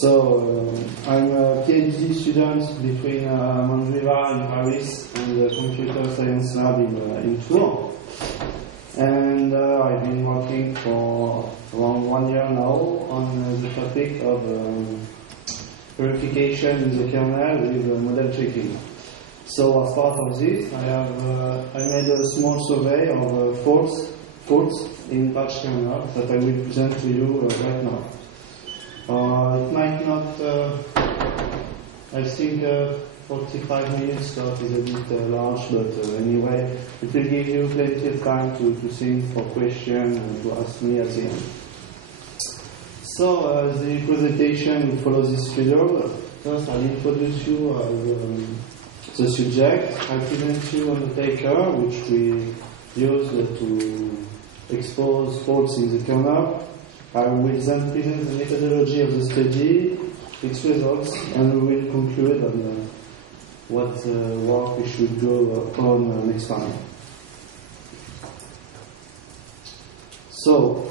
So, I'm a PhD student between Mandriva in Paris and the Computer Science Lab in Tours. And I've been working for around 1 year now on the topic of verification in the kernel with model checking. So as part of this, I made a small survey of faults in patch kernel that I will present to you right now. It might not, I think 45 minutes talk is a bit large, but anyway, it will give you plenty of time to think for questions and to ask me at the end. So the presentation will follow this schedule. First, I'll introduce you the subject. I'll present you Undertaker, which we use to expose faults in the kernel. I will then present the methodology of the study, its results, and we will conclude on what work we should go on next time. So,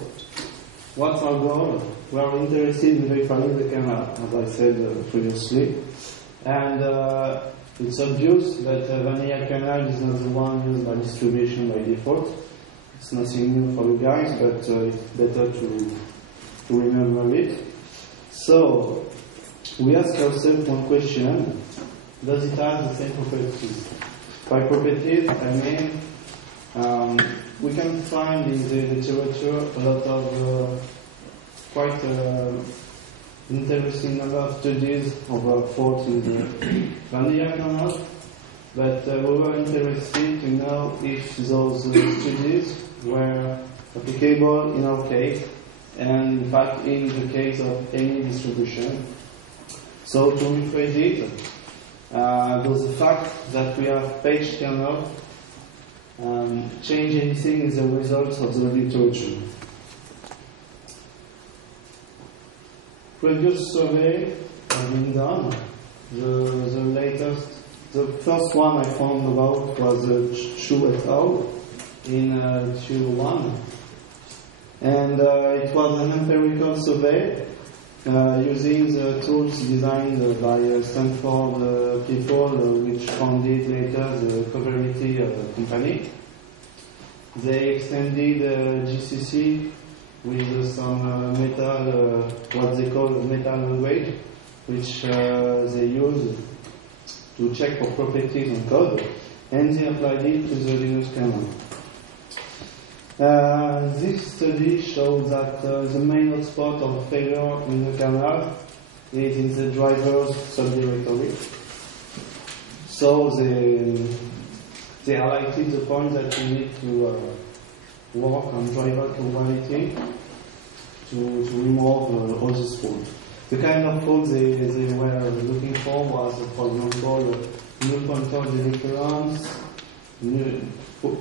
what's our goal? We are interested in verifying the kernel, as I said previously. And it's obvious that vanilla kernel is not the one used by distribution by default. It's nothing new for you guys, but it's better to remember it. So, we ask ourselves one question: does it have the same properties? By properties, I mean we can find in the literature a lot of quite interesting number of studies of faults in the vanilla kernel, but we were interested to know if those studies were applicable in our case, and in fact in the case of any distribution. So to rephrase it, does the fact that we have page kernel change anything in the results of the literature? Previous survey has been done. The first one I found about was Chu et al. In 2001. And it was an empirical survey using the tools designed by Stanford people, which founded later the Coverity company. They extended GCC with some what they call meta language, which they use to check for properties on code, and they applied it to the Linux kernel. This study shows that the main hotspot of failure in the kernel is in the driver's subdirectory. So they highlighted the point that we need to work on driver capability to remove all these faults. The kind of faults they were looking for was, for example, null pointer difference,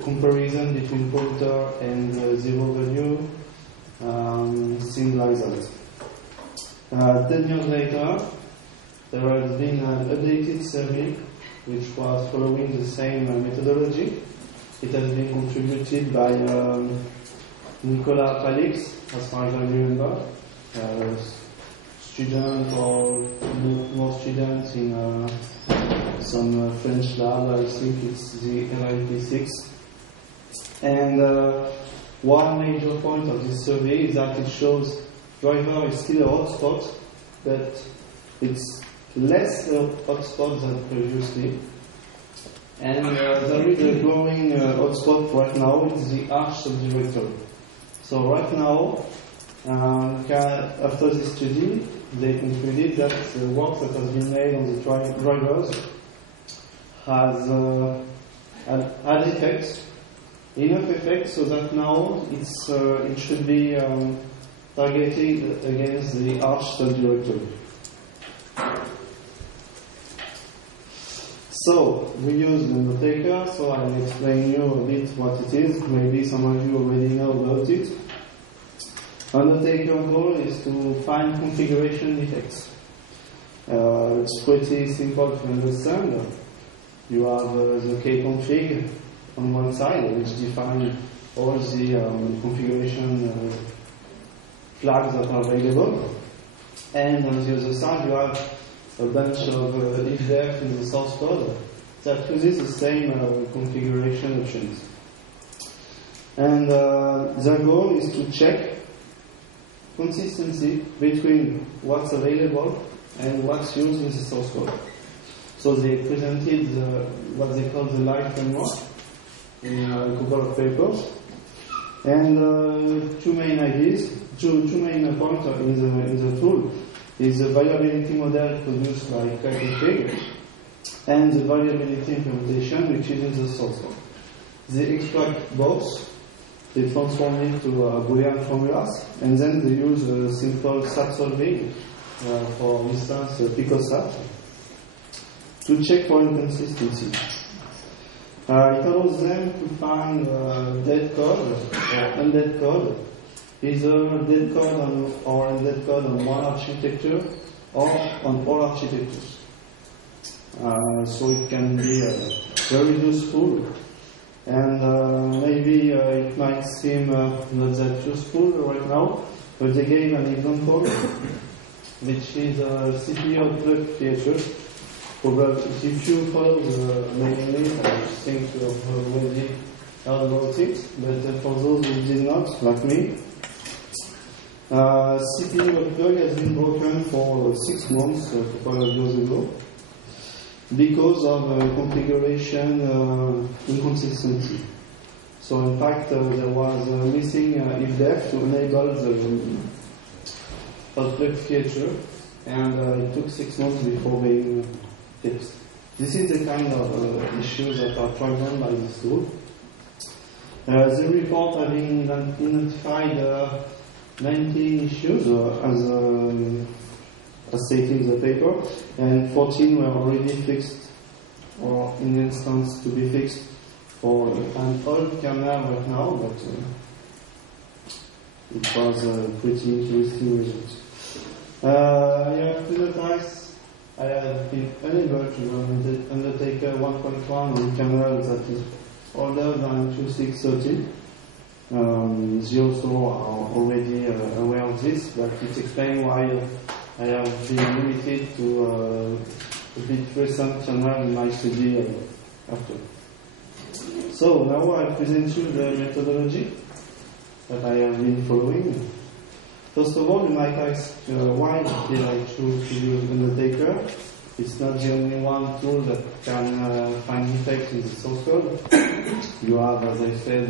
comparison between pointer and zero value, things like that. 10 years later, there has been an updated survey which was following the same methodology. It has been contributed by Nicolas Palix, as far as I remember, student or more students in some French lab. I think it's the LIP6. And one major point of this survey is that it shows driver is still a hotspot, but it's less a hotspot than previously. And there is a growing hotspot right now, it's the arch subdirectory. So right now, after this study, they concluded that the work that has been made on the drivers has had effects, enough effects, so that now it should be targeted against the arch subdirectory. So, we use the Undertaker, so I will explain you a bit what it is. Maybe some of you already know about it. Undertaker goal is to find configuration defects. It's pretty simple to understand. You have the kconfig on one side, which defines all the configuration flags that are available. And on the other side, you have a bunch of if-def in the source code that uses the same configuration options. And the goal is to check consistency between what's available and what's used in the source code. So they presented what they call the live framework in a couple of papers. And two main ideas, two main points in the tool is the variability model produced by Coccinelle and the variability implementation which is in the source code. They extract both, they transform it to Boolean formulas, and then they use a simple SAT solving, for instance picosat, to check for inconsistency. It allows them to find dead code or undead code, either dead code or undead code on one architecture or on all architectures. So it can be very useful, and maybe it might seem not that useful right now, but they gave an example which is a CPU output feature. Probably if you follow the mailing list, I think you have already heard about it, but for those who did not, like me, CPU output has been broken for 6 months, a couple of years ago, because of configuration inconsistency. So in fact, there was missing if-def to enable the output feature, and it took 6 months before being fixed. This is the kind of issues that are troubled by this tool. The report having identified 19 issues as stated in the paper, and 14 were already fixed or in instance to be fixed for an old kernel right now, but it was a pretty interesting result. I have been unable to run Undertaker 1.1 on kernel that is older than 2630. The also are already aware of this, but it explains why I have been limited to a bit recent kernel in my study after. So now I present you the methodology that I have been following. First of all, you might ask why did I choose to use Undertaker? It's not the only one tool that can find defects in the source code. You have, as I said,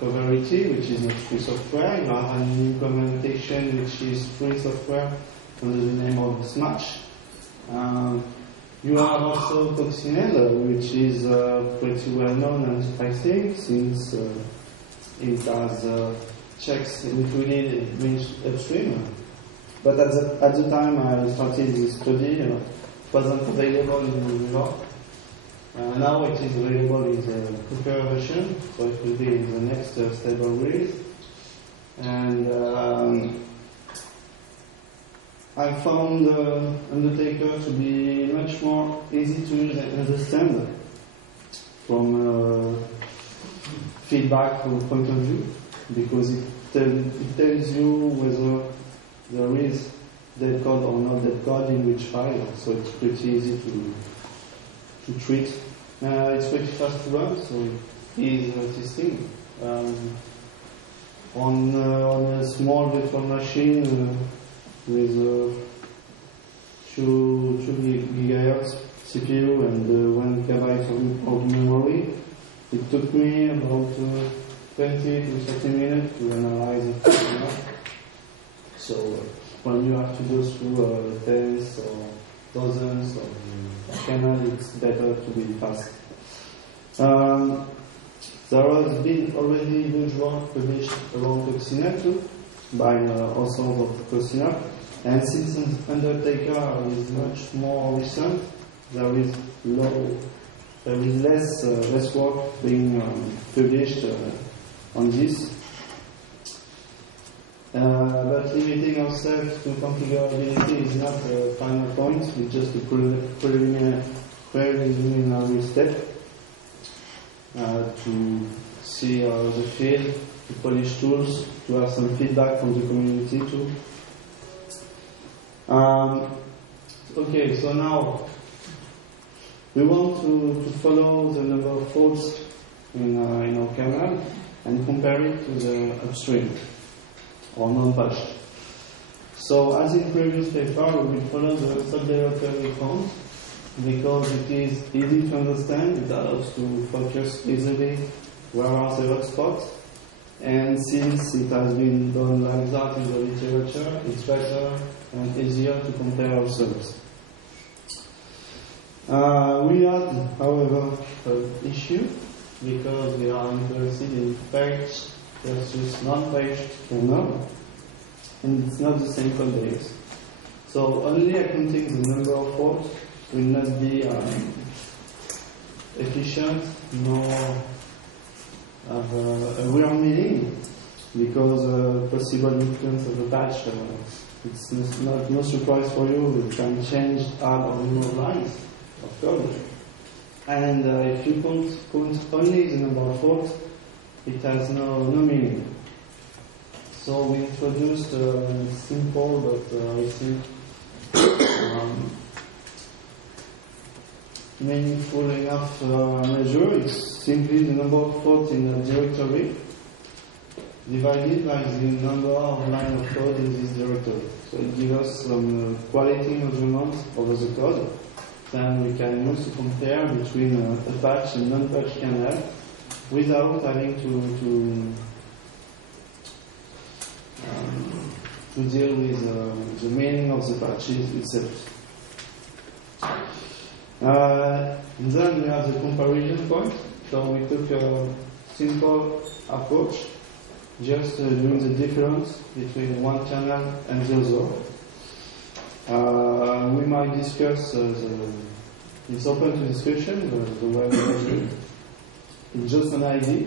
Coverity, which is not free software. You have an implementation which is free software under the name of Smash. You have also Coccinelle, which is pretty well known anti-facing since it has checks included in upstream. But at the time I started this study, it wasn't available in Europe. Now it is available in the quicker version, so it will be in the next stable release. And I found Undertaker to be much more easy to use and understand from feedback point of view, because it tells you whether there is dead code or not dead code in which file, so it's pretty easy to treat. It's pretty fast to run, so it is testing. On a small virtual machine with 2 GHz CPU and 1 GB of memory, it took me about 20 to 30 minutes to analyze it. So when you have to go through tens or dozens of kernel, it's better to be fast. There has been already huge work published around Coccinelle too, by authors of Coccinelle. And since Undertaker is much more recent, there is less work being published on this. But limiting ourselves to configurability is not a final point, it's just a preliminary step to see the field polish tools, to have some feedback from the community too. Okay, so now we want to follow the number of faults in our kernel and compare it to the upstream or non-patched. So as in previous paper, we will follow the subdirectory count because it is easy to understand. It allows to focus easily where are the hotspots. And since it has been done like that in the literature, it's better and easier to compare ourselves. We had, however, an issue because we are interested in patched versus non-patched kernel, and it's not the same code base. So only accounting the number of faults will not be efficient nor have a real meaning, because possible influence of the patch, it's no surprise for you. You can change, add or remove lines of code. And if you count only the number of faults, it has no meaning. So we introduced a simple but I think meaningful enough measure. It's simply the number of faults in a directory divided by the number of lines of code in this directory. So it gives us some quality measurement over the code. Then we can use to compare between a patch and non-patch kernel without having to deal with the meaning of the patches itself. And then we have the comparison point. So we took a simple approach, just doing the difference between one channel and the other. We might discuss it's open to discussion, the way we do it. It's just an idea.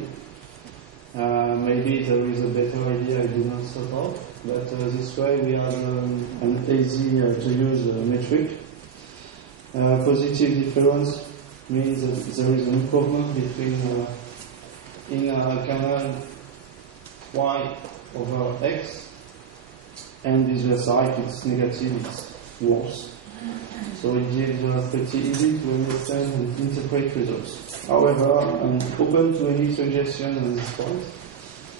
Maybe there is a better idea I did not sort out, but this way we have an easy to use metric. Positive difference means that there is an improvement between in a kernel y over x, and vice versa. If it's negative, it's worse. So it gives pretty easy to understand and interpret results. However, I'm open to any suggestion at this point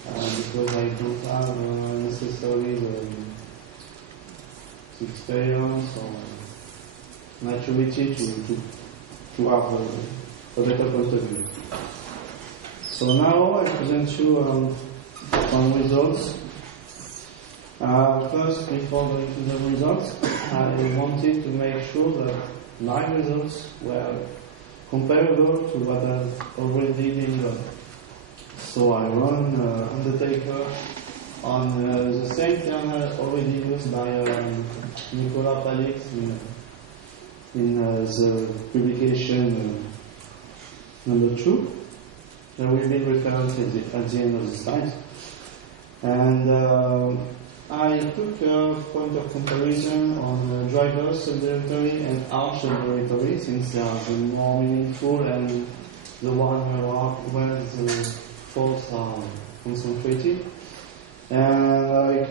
because I don't have necessarily the experience or maturity to have a better point of view. So now I present you some results. First, before going to the results, I wanted to make sure that my results were comparable to what has already been done. So I run Undertaker on the same kernel already used by Nicolas Palix in the publication number 2. There will be reference at the end of the slide. And I took a point of comparison on driver subdirectory and arch subdirectory, since they are the more meaningful and the one where the faults are concentrated. And I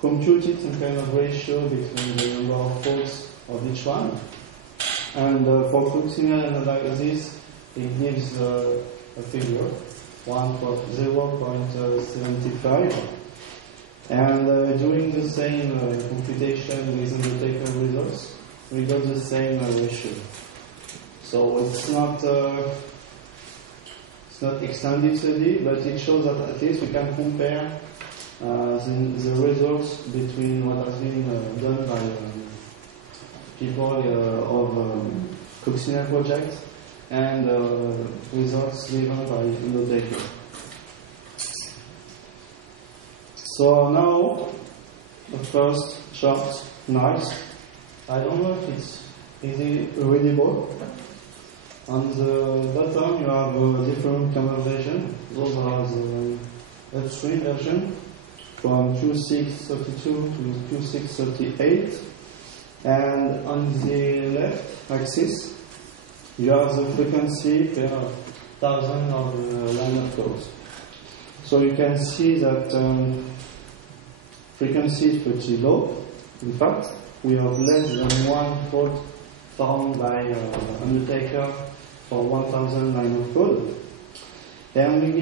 computed some kind of ratio between the number of faults of each one. And for Coccinelle analysis, it gives a figure, 0.75. And doing the same computation with Undertaker results, we got the same ratio. So it's not extended study, but it shows that at least we can compare the results between what has been done by people of Coccinelle project and results given by Undertaker. So now, the first chart, nice. I don't know if it's easy readable. On the bottom you have a different kernel version. Those are the upstream version from Q632 to Q638. And on the left axis you have the frequency per 1,000 of line of code. So you can see that frequency is pretty low. In fact, we have less than one fault found by Undertaker for 1,000 line of code. And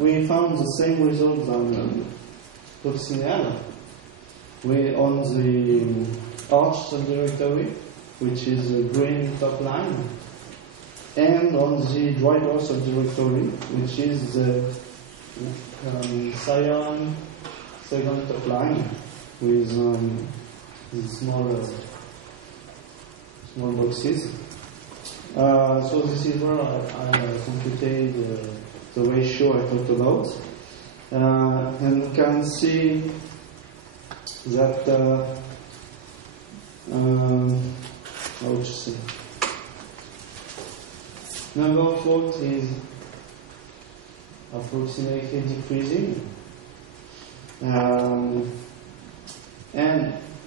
we found the same result on Coccinelle. We on the arch subdirectory, which is a green top line, and on the driver subdirectory, which is the cyan second top line with small boxes. So this is where I computed the ratio I talked about, and you can see that how to say, number of faults is approximately decreasing, and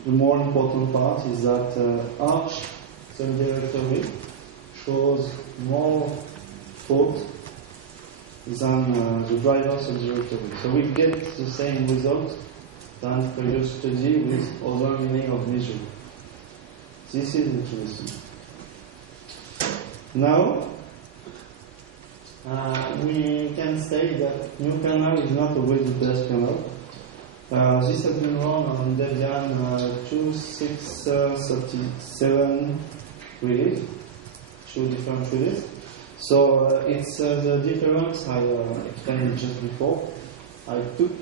the more important part is that arch subdirectory shows more faults than the driver subdirectory. So we get the same result than previous study with other meaning of measure. This is interesting. Now, we can say that new kernel is not always the best kernel. This has been run on Debian 2.6.37 release, 2 different releases. So it's the difference I explained just before. I took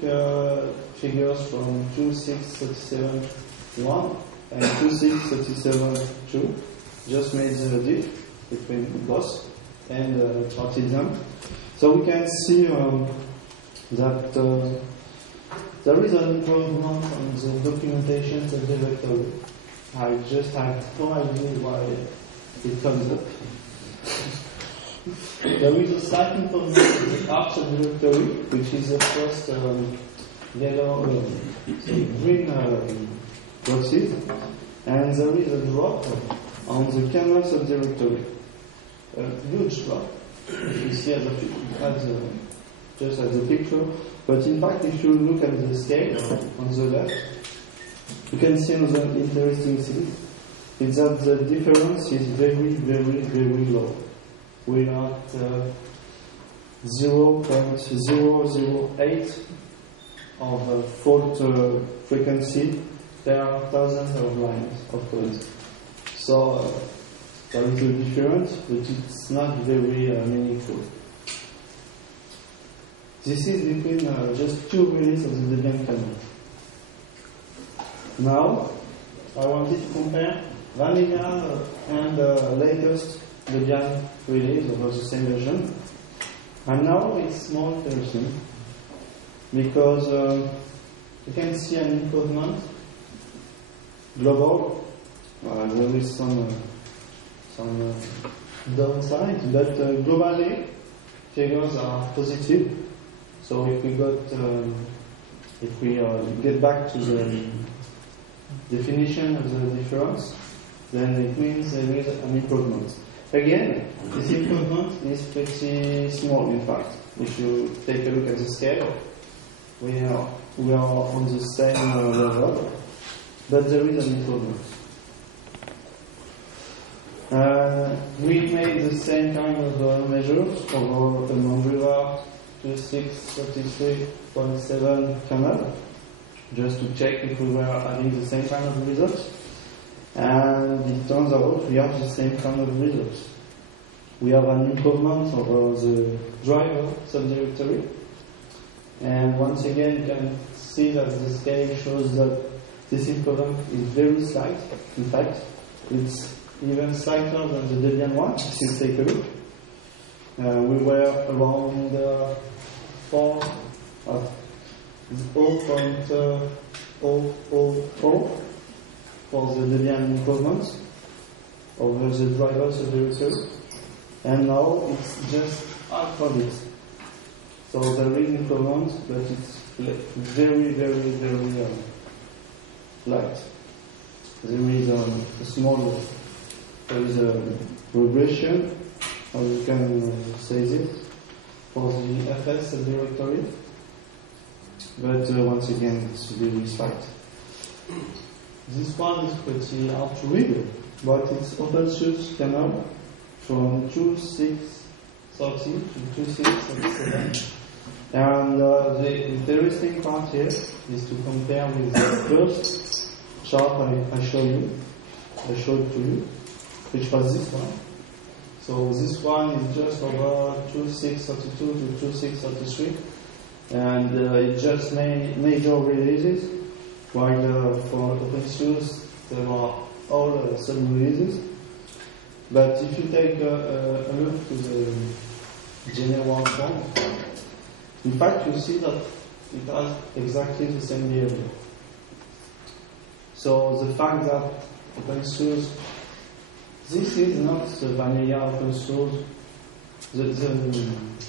figures from 2.6.37.1 and 2.6.37.2, just made the diff between both and plotted them. So we can see that there is an improvement on the documentation of the directory. I just have no idea why it comes up. There is a slight improvement in the arch subdirectory, which is the first yellow, green boxes, and there is a drop on the kernel subdirectory. A huge drop. You see just at the picture. But in fact, if you look at the scale on the left, you can see another interesting thing. It's that the difference is very, very, very low. We are at 0.008 of fault frequency per thousands of lines of code. So there is a difference, but it's not very meaningful. This is between just 2 releases of the Debian kernel. Now, I wanted to compare vanilla and latest Debian release over the same version. And now it's more interesting because you can see an improvement global. There is some downside, but globally figures are positive. So if we get back to the definition of the difference, then it means there is an improvement. Again, this improvement is pretty small. In fact, if you take a look at the scale, we are on the same level, but there is an improvement. We made the same kind of measures over the Mandriva 2.6.33.7 kernel, just to check if we were having the same kind of results. And it turns out we have the same kind of results. We have an improvement over the driver subdirectory. And once again, you can see that the scale shows that this improvement is very slight. In fact, it's even slighter than the Debian one, if you take a look. We were around 0.004 for the Debian improvements over the driver subdirectory, and now it's just half of it. So there is improvement, but it's very, very, very light. There is a small, there is a regression, or you can say it, for the FS subdirectory, but once again, it's to be respect. This one is pretty hard to read, but it's open source kernel from 2.6.30 to 2.6.37. And the interesting part here is to compare with the first chart I showed to you, which was this one. So this one is just over 2.6.32 to 2.6.33, and it just made major releases, while for open source there are all sub-releases. But if you take a look to the general form, in fact you see that it has exactly the same behavior. So the fact that open source, this is not the vanilla open source, the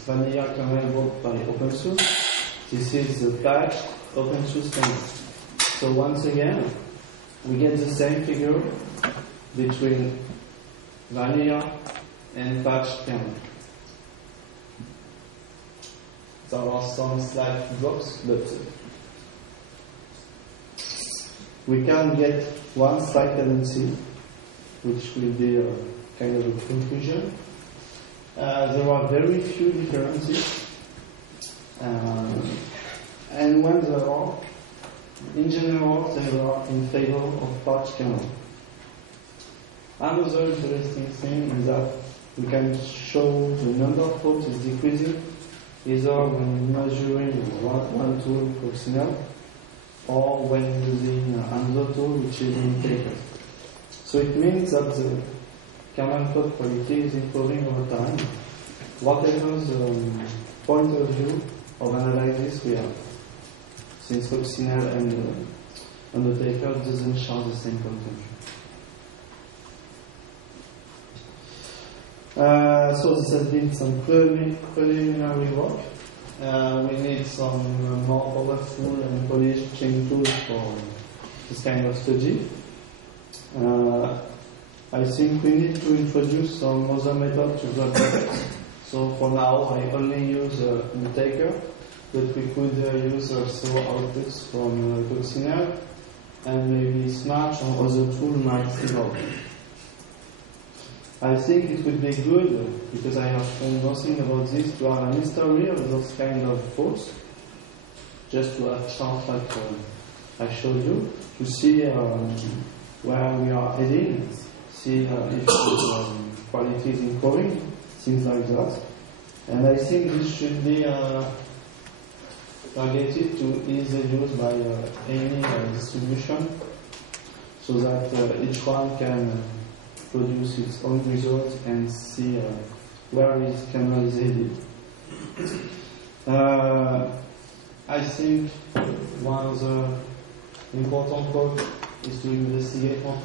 vanilla kernel wrote by open source. This is the patched open source kernel. So once again, we get the same figure between vanilla and patched kernel. There are some slight drops, but we can get one slight tendency, which will be a kind of a conclusion. There are very few differences, and when there are, in general, they are in favor of patched kernel. Another interesting thing is that we can show the number of faults is decreasing either when measuring one tool, Coccinelle, or when using another tool, which is Undertaker. So it means that the kernel code quality is improving over time, whatever the point of view of analysis we have, since Coccinelle and Undertaker doesn't share the same content. So this has been some preliminary work. We need some more powerful and polished chain tools for this kind of study. I think we need to introduce some other methods to grab effects. So for now, I only use Undertaker, but we could use also outputs from Coccinelle, and maybe Smash or other tool might still help. I think it would be good, because I have found nothing about this, to have an history of those kind of faults, just to have charts like I showed you, to see where we are heading, see if the quality is improving, things like that. And I think this should be targeted to easy use by any distribution, so that each one can produce its own results and see where its kernel is headed. I think one of the important points is to investigate more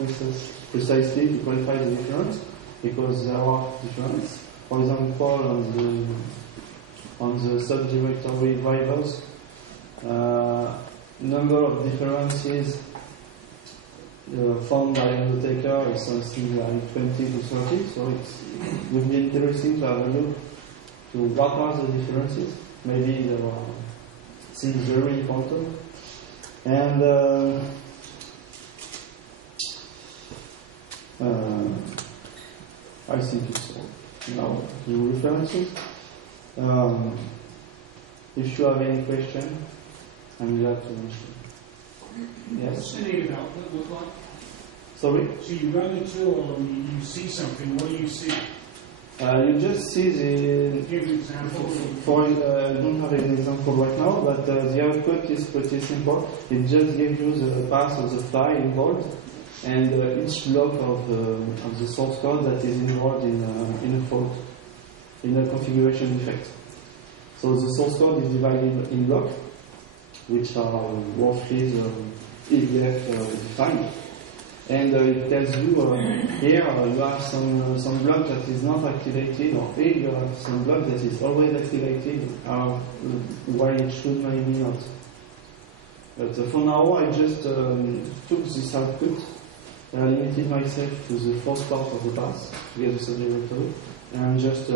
precisely to qualify the difference, because there are differences. For example, on the subdirectory drivers, number of differences found by Undertaker is something like 20 to 30, so it would be interesting to have a look to what are the differences. Maybe there are things very important. And I think it's all. Now, the references. If you have any question, I'm glad to answer. Yes? What's the native output look like? Sorry? So you run the tool and you see something. What do you see? You just see the... Give an example. I don't have an example right now, but the output is pretty simple. It just gives you the path of the file involved, and each block of the source code that is involved in a fault, in a configuration defect. So the source code is divided in blocks, which are roughly the EDF defined. And it tells you here you have some block that is not activated, or here you have some block that is always activated, while it should maybe not. But for now, I just took this output, limited myself to the first part of the path to get the subdirectory, and just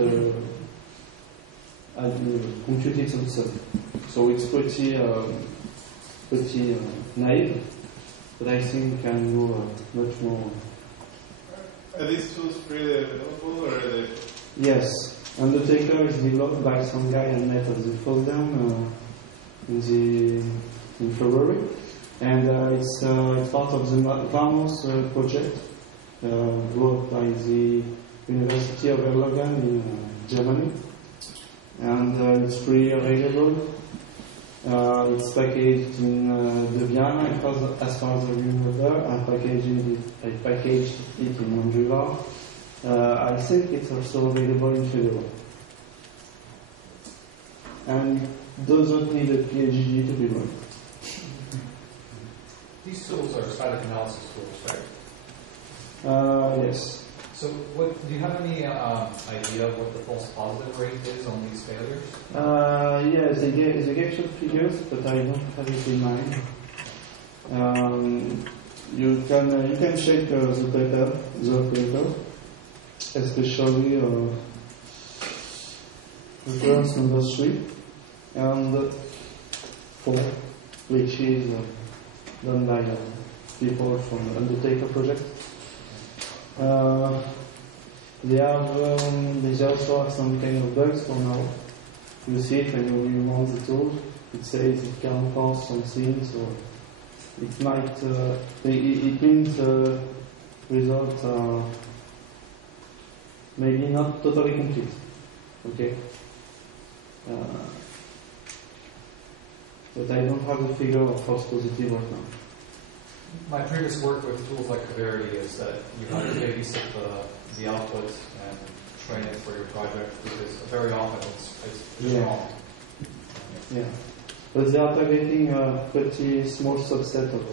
compute it also. So it's pretty naive, but I think we can do much more. Are these tools freely available, or are they? Yes, Undertaker is developed by some guy and met at the Fosdam in February, and it's part of the Varmos project brought by the University of Erlangen in Germany, and it's free available. It's packaged in Debian, as far as I remember. I packaged it in Manjula. I think it's also available in Fedora. And doesn't need a PhD to be run. These tools are static analysis tools, right? Yes. So, do you have any idea of what the false positive rate is on these failures? Yes, they gave some figures, but I don't have it in mind. You can check the paper, especially reference number 3 and 4, which is done by people from the Undertaker project. They also have some kind of bugs for now. You see it when you remount the tool. It says it can cause something, so it might. It means result maybe not totally complete. Okay. But I don't have the figure of false positive right now. My previous work with tools like Coverity is that you have to babysit the output and train it for your project, because very often it's wrong. Yeah. But they are targeting a pretty small subset of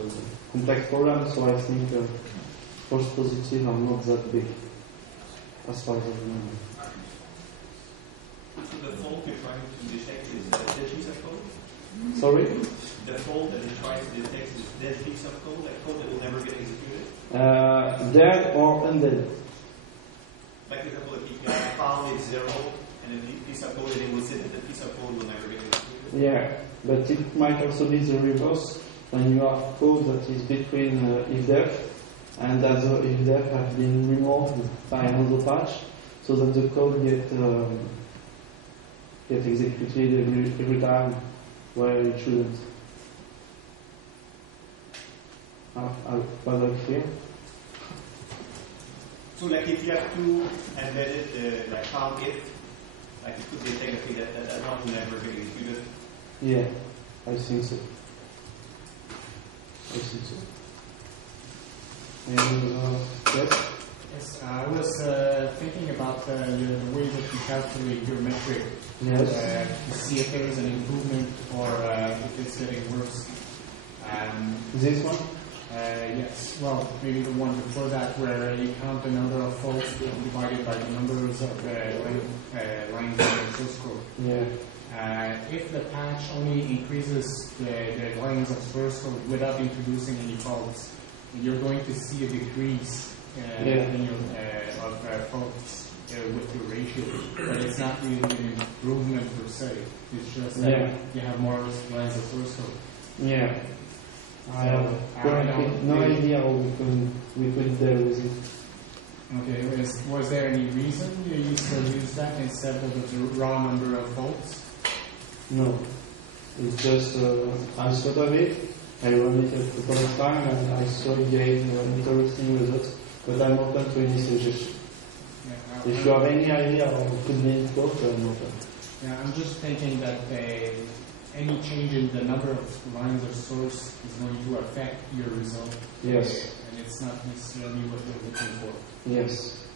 complex programs, so I think false positives are not that big, as far as I remember. So the fault you're trying to detect is dead piece of code? Sorry? The fault that it tries to detect is dead piece of code, like code that will never get executed? Dead or undead. Like, for example, if you found it's 0 and a piece of code, and it will say that the piece of code will never get executed? Yeah, but it might also be the reverse when you have code that is between if-def and that the if-def have been removed by another patch, so that the code get executed every time where it shouldn't. Was I clear? So, like, if you have two embedded, like, found if, like, it could detect that one will never get executed? Yeah, I think so. And, yes? Yes, I was thinking about the way that you calculate your metric. Yes. To see if there is an improvement or if it's getting worse. This one? Yes. Well, maybe the one before that, where you count the number of faults divided by the numbers of lines in the source code. Yeah. If the patch only increases the lines of source code without introducing any faults, you're going to see a decrease in your of faults with your ratio, but it's not really an improvement per se. It's just that you have more lines of source code. Yeah. I have currently no idea how we could deal with it. Okay. Was there any reason you still use that instead of the raw number of faults? No. It's just I thought of it. I run it a couple of times and I saw it gave interesting results. But I'm open to any suggestion. Yeah, if you have any idea how it could be improved, I'm open. Yeah, I'm just thinking that any change in the number of lines of source is going to affect your result. Yes. And it's not necessarily what you're looking for. Yes.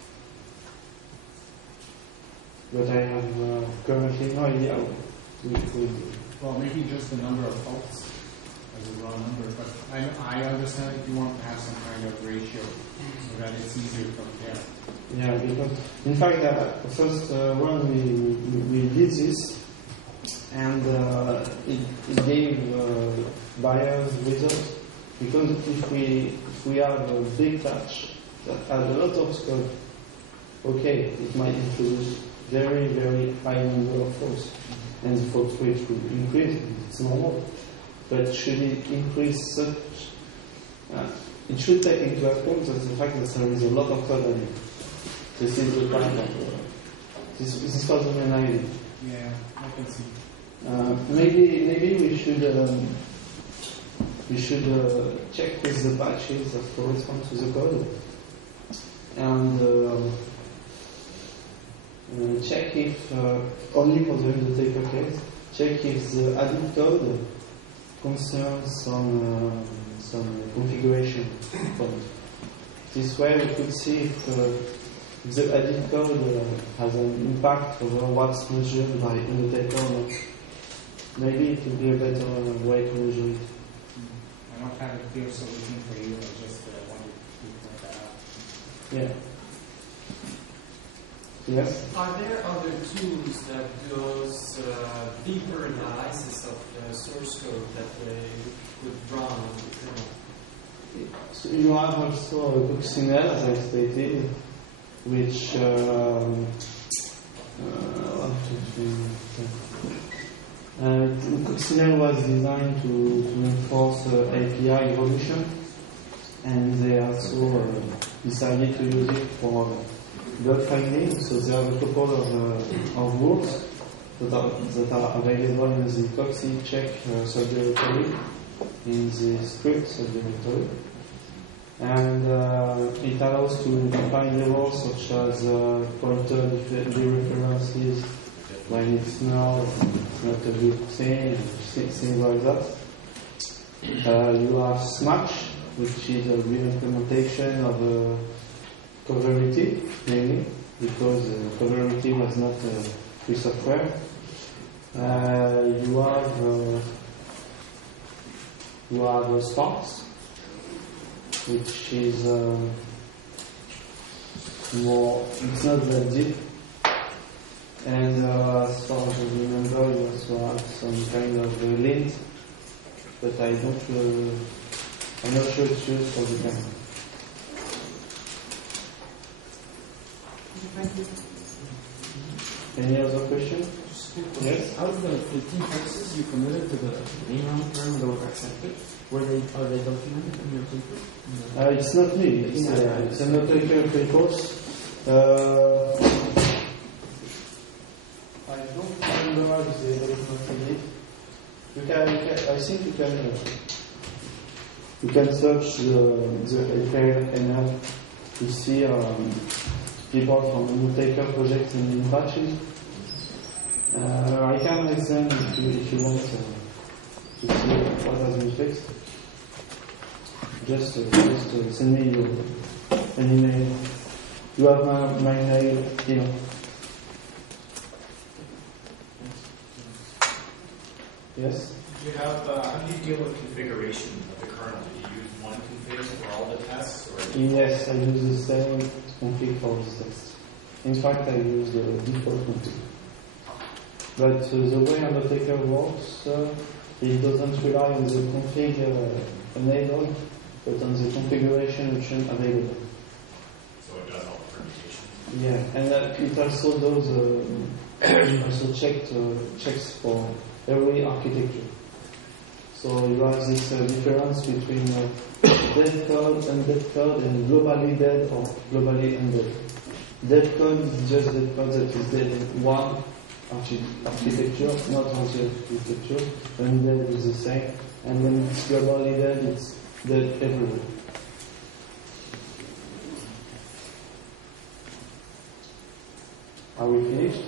But I have currently no idea how we could do. Well, maybe just the number of faults as a raw number, but I understand if you want to have some kind of ratio so that it's easier to compare. Yeah, because in fact, first when we did this, and it gave biased results, because if we have a big patch that has a lot of scope, okay, it might introduce very, very high number of faults. And the fault rate will increase, it's normal. But should it increase such? It should take into account that the fact that there is a lot of code on it. This is the point of this is called the main idea. Yeah, I can see. Maybe we should check with the patches that correspond to the code and check if only for the Undertaker case, check if the added code concerns some configuration point. This way we could see if the added code has an impact over what's measured by Undertaker or not. Maybe it would be a better way to measure it. I don't have a clear solution for you, I just wanted to point that out. Yeah. Yes? Are there other tools that does deeper analysis of the source code that they could run on the kernel? So you have also a Coccinelle, as I stated, which Coccinelle was designed to enforce API evolution, and they also decided to use it for bug finding. So there are a couple of rules that are available in the Cocci check subdirectory, in the script subdirectory. And it allows to find errors such as pointer dereferences when it's not a good thing, things like that. You have Smash, which is a re-implementation of coverity, mainly, because coverity was not free software. You have Sparks, which is more, it's not that deep. And as far as I remember, you also have some kind of lint, but I'm not sure it's used for the kernel. Any other question? Yes? Out of the 15 fixes you committed to the mainline kernel that were accepted, are they documented in your paper? It's not me. It's an Undertaker papers. I don't remember if there is not in it. I think you can search the Kernel to see people from Undertaker projects in patches. I can explain if you want to see what has been fixed. Just send me an email. You have my mail here. Yes? Do you have, how do you deal with configuration of the kernel? Do you use one config for all the tests? Or Yes, I use the same config for this test. In fact, I use the default config. But the way Undertaker works, it doesn't rely on the config enabled, but on the configuration option available. So it does all the permutations? Yeah, and it also does checks for every architecture. So you have this difference between dead code, undead code, and globally dead or globally undead. Dead code is just dead code that is dead in one architecture, not architecture. Undead is the same. And when it's globally dead, it's dead everywhere. Are we finished?